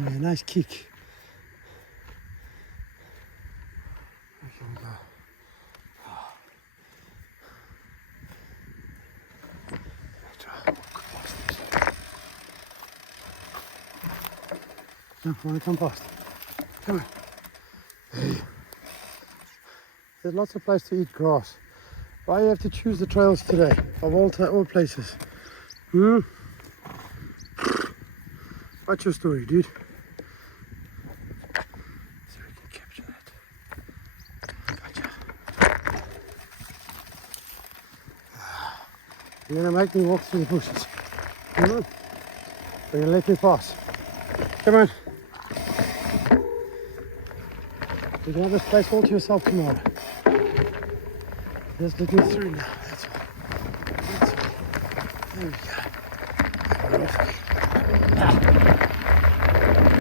Yeah, nice kick. Here we go. No, I want to come past. Come on. Hey. There's lots of place to eat grass. Why do you have to choose the trails today, of all places? What's your story, dude? So we can capture that. Gotcha. You're gonna make me walk through the bushes. Come on. You're gonna let me pass. Come on. You can have this place all to yourself tomorrow. Just let me through now. That's all. There we go.